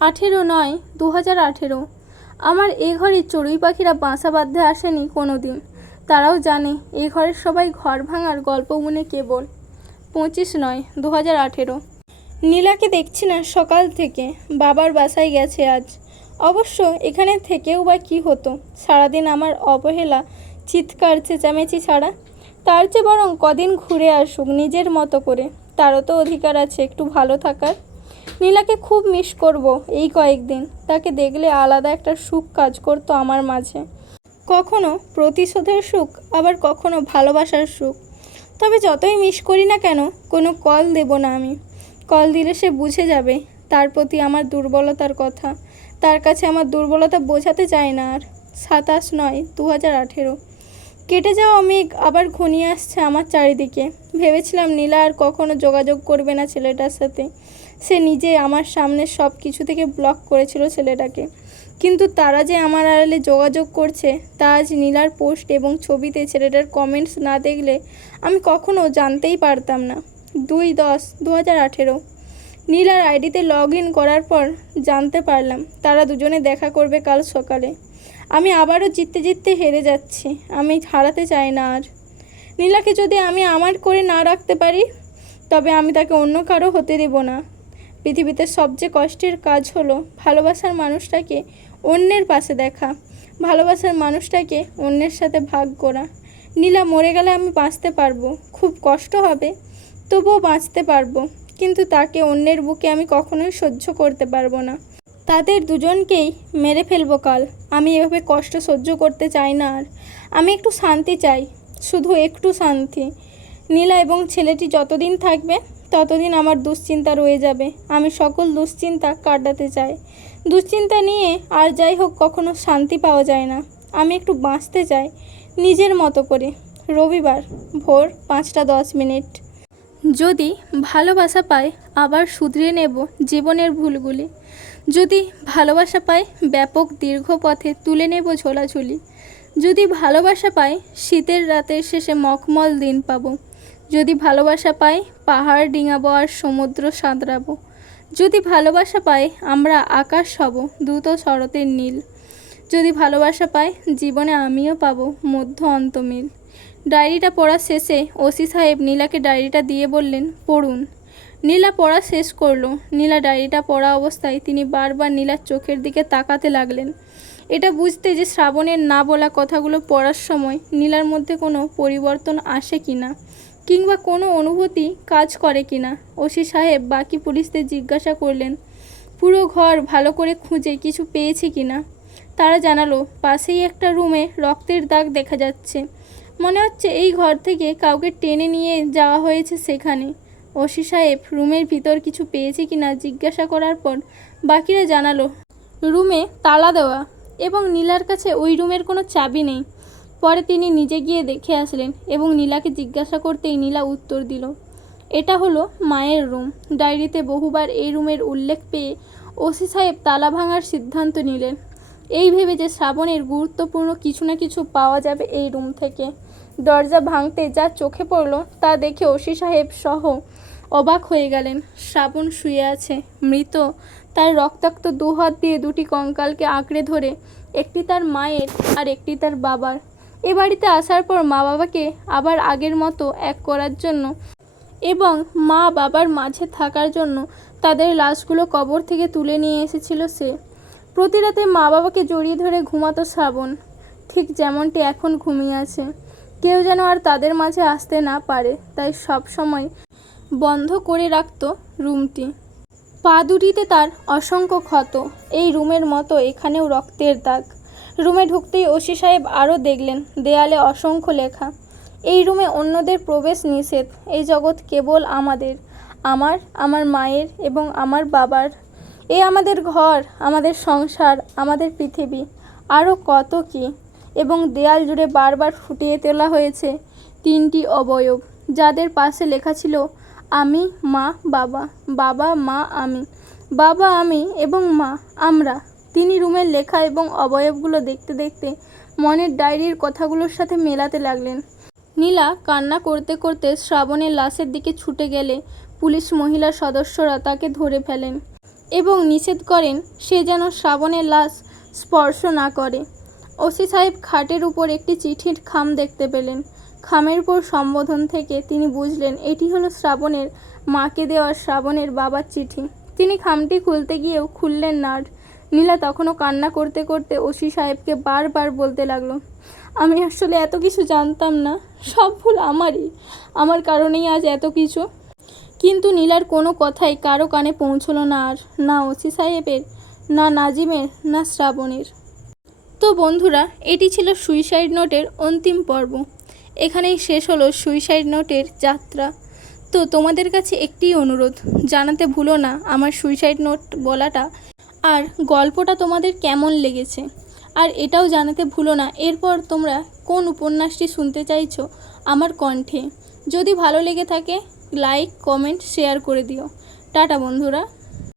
18/9/2018। আমার এ ঘরে চড়ুই পাখিরা বাসা বাঁধতে আসেনি কোনো দিন। তারাও জানে এ ঘরের সবাই ঘর ভাঙার গল্প বুনে কেবল। 25/9/2018। নীলাকে দেখছি না সকাল থেকে, বাবার বাসায় গেছে আজ। অবশ্য এখানে থেকেও বা কী হতো, সারাদিন আমার অবহেলা, চিৎকার চেঁচামেচি ছাড়া। তার চেয়ে বরং কদিন ঘুরে আসুক নিজের মতো করে, তারও তো অধিকার আছে একটু ভালো থাকার। নীলাকে খুব মিস করব এই কয়েকদিন। তাকে দেখলে আলাদা একটা সুখ কাজ করতো আমার মাঝে, কখনো প্রতিশোধের সুখ, আবার কখনো ভালোবাসার সুখ। তবে যতই মিস করি না কেন, কোনো কল দেব না আমি। কল দিলে সে বুঝে যাবে তার প্রতি আমার দুর্বলতার কথা। তার কাছে আমার দুর্বলতা বোঝাতে চাই না আর। 27/9/2018। কেটে যাওয়া মেঘ আবার ঘনিয়ে আসছে আমার চারিদিকে। ভেবেছিলাম নীলা আর কখনো যোগাযোগ করবে না ছেলেটার সাথে। সে নিজে আমার সামনে সব কিছু থেকে ব্লক করেছিল ছেলেটাকে। কিন্তু তারা যে আমার আড়ালে যোগাযোগ করছে তা আজ নীলার পোস্ট এবং ছবিতে ছেলেটার কমেন্টস না দেখলে আমি কখনো জানতেই পারতাম না। 2/10/2018। নীলার আইডিতে লগ ইন করার পর জানতে পারলাম তারা দুজনে দেখা করবে কাল সকালে। আমি আবারও জিততে জিততে হেরে যাচ্ছি। আমি হারাতে চাই না আর। নীলাকে যদি আমি আমার করে না রাখতে পারি, তবে আমি তাকে অন্য কারো হতে দেব না। পৃথিবীতে সবচেয়ে কষ্টের কাজ হলো ভালোবাসার মানুষটাকে অন্যের পাশে দেখা, ভালোবাসার মানুষটাকে অন্যের সাথে ভাগ করা। নীলা মরে গেলে আমি বাঁচতে পারবো, খুব কষ্ট হবে, তবুও বাঁচতে পারবো। কিন্তু তাকে অন্যের বুকে আমি কখনোই সহ্য করতে পারবো না। তাদের দুজনকেই মেরে ফেলবো কাল। আমি এভাবে কষ্ট সহ্য করতে চাই না আর। আমি একটু শান্তি চাই, শুধু একটু শান্তি। নীলা এবং ছেলেটি যতদিন থাকবে ততদিন আমার দুশ্চিন্তা রয়ে যাবে। আমি সকল দুশ্চিন্তা কাটাতে চাই। দুশ্চিন্তা নিয়ে আর যাই হোক কখনো শান্তি পাওয়া যায় না। আমি একটু বাঁচতে চাই নিজের মতো করে। রবিবার ভোর 5:10। যদি ভালোবাসা পাই আবার শুধরে নেব জীবনের ভুলগুলি। যদি ভালোবাসা পাই ব্যাপক দীর্ঘ পথে তুলে নেব ঝোলাঝুলি। যদি ভালোবাসা পাই শীতের রাতের শেষে মখমল দিন পাবো। যদি ভালোবাসা পাই পাহাড় ডিঙাবো আর সমুদ্র সাঁতরাবো। যদি ভালোবাসা পাই আমরা আকাশ হব দ্রুত শরতের নীল। যদি ভালোবাসা পাই জীবনে আমিও পাবো মধ্য অন্তমিল। ডায়েরিটা পড়া শেষে ওসি সাহেব নীলাকে ডায়েরিটা দিয়ে বললেন, পড়ুন। নীলা পড়া শেষ করলো। নীলা ডায়েরিটা পড়া অবস্থায় তিনি বারবার নীলার চোখের দিকে তাকাতে লাগলেন। এটা বুঝতে যে শ্রাবণের না বলা কথাগুলো পড়ার সময় নীলার মধ্যে কোনো পরিবর্তন আসে কিনা, কিংবা কোনো অনুভূতি কাজ করে কিনা। ওসি সাহেব বাকি পুলিশদের জিজ্ঞাসা করলেন, পুরো ঘর ভালো করে খুঁজে কিছু পেয়েছে কিনা। তারা জানালো পাশেই একটা রুমে রক্তের দাগ দেখা যাচ্ছে। মনে হচ্ছে এই ঘর থেকে কাউকে টেনে নিয়ে যাওয়া হয়েছে সেখানে। ওসি সাহেব রুমের ভিতর কিছু পেয়েছে কিনা জিজ্ঞাসা করার পর বাকিরা জানালো রুমে তালা দেওয়া এবং নীলার কাছে ওই রুমের কোনো চাবি নেই। পরে তিনি নিজে গিয়ে দেখে আসলেন এবং নীলাকে জিজ্ঞাসা করতেই নীলা উত্তর দিল, এটা হলো মায়ের রুম। ডায়েরিতে বহুবার এই রুমের উল্লেখ পেয়ে ওসি সাহেব তালা ভাঙার সিদ্ধান্ত নিলেন, এই ভেবে যে শ্রাবণের গুরুত্বপূর্ণ কিছু না কিছু পাওয়া যাবে এই রুম থেকে। দরজা ভাঙতে যা চোখে পড়ল তা দেখে ওসি সাহেব সহ অবাক হয়ে গেলেন। শ্রাবণ শুয়ে আছে মৃত। তার রক্তাক্ত দুহাত দিয়ে দুটি কঙ্কালকে আঁকড়ে ধরে, একটি তার মায়ের আর একটি তার বাবার। এ বাড়িতে আসার পর মা বাবাকে আবার আগের মতো এক করার জন্য এবং মা বাবার মাঝে থাকার জন্য তাদের লাশগুলো কবর থেকে তুলে নিয়ে এসেছিল সে। প্রতি রাতে মা বাবাকে জড়িয়ে ধরে ঘুমাতো শ্রাবণ, ঠিক যেমনটি এখন ঘুমিয়ে আছে। কেউ যেন আর তাদের মাঝে আসতে না পারে, তাই সব সময় বন্ধ করে রাখত রুমটি। পা দুটিতে তার অসংখ্য ক্ষত। এই রুমের মতো এখানেও রক্তের দাগ। রুমে ঢুকতেই ওসি সাহেব আরও দেখলেন দেয়ালে অসংখ্য লেখা, এই রুমে অন্যদের প্রবেশ নিষেধ। এই জগৎ কেবল আমাদের, আমার মায়ের এবং আমার বাবার। এ আমাদের ঘর, আমাদের সংসার, আমাদের পৃথিবী, আরও কত কি। এবং দেয়াল জুড়ে বারবার ফুটিয়ে তোলা হয়েছে 3টি অবয়ব, যাদের পাশে লেখা ছিল আমি, মা, বাবা, বাবা, মা, আমি, বাবা, আমি এবং মা, আমরা। তিনি রুমের লেখা এবং অবয়বগুলো দেখতে দেখতে মনের ডায়েরির কথাগুলোর সাথে মেলাতে লাগলেন। নীলা কান্না করতে করতে শ্রাবণের লাশের দিকে ছুটে গেলে পুলিশ মহিলা সদস্যরা তাকে ধরে ফেলেন। এবং নিষেধ করেন সে যেন শ্রাবণের লাশ স্পর্শ না করে। ওসি সাহেব খাটের উপর একটি চিঠির খাম দেখতে পেলেন। খামের উপর সম্বোধন থেকে তিনি বুঝলেন এটি হলো শ্রাবণের মাকে দেওয়া শ্রাবণের বাবার চিঠি। তিনি খামটি খুলতে গিয়েও খুললেন না। আর নীলা তখনও কান্না করতে করতে ওসি সাহেবকে বারবার বলতে লাগলো, আমি আসলে এত কিছু জানতাম না, সব ভুল আমারই, আমার কারণেই আজ এত কিছু। কিন্তু নীলার কোনো কথাই কারো কানে পৌঁছলো না, আর না ওসি সাহেবের, না নাজিমের, না শ্রাবণের। তো বন্ধুরা, এটি ছিল সুইসাইড নোটের অন্তিম পর্ব। এখানেই শেষ হলো সুইসাইড নোটের যাত্রা। তো তোমাদের কাছে একটি অনুরোধ, জানাতে ভুলো না আমার সুইসাইড নোট বলাটা আর গল্পটা তোমাদের কেমন লেগেছে। আর এটাও জানাতে ভুলো না এরপর তোমরা কোন উপন্যাসটি শুনতে চাইছো আমার কণ্ঠে। যদি ভালো লেগে থাকে লাইক, কমেন্ট, শেয়ার করে দিও। টাটা বন্ধুরা।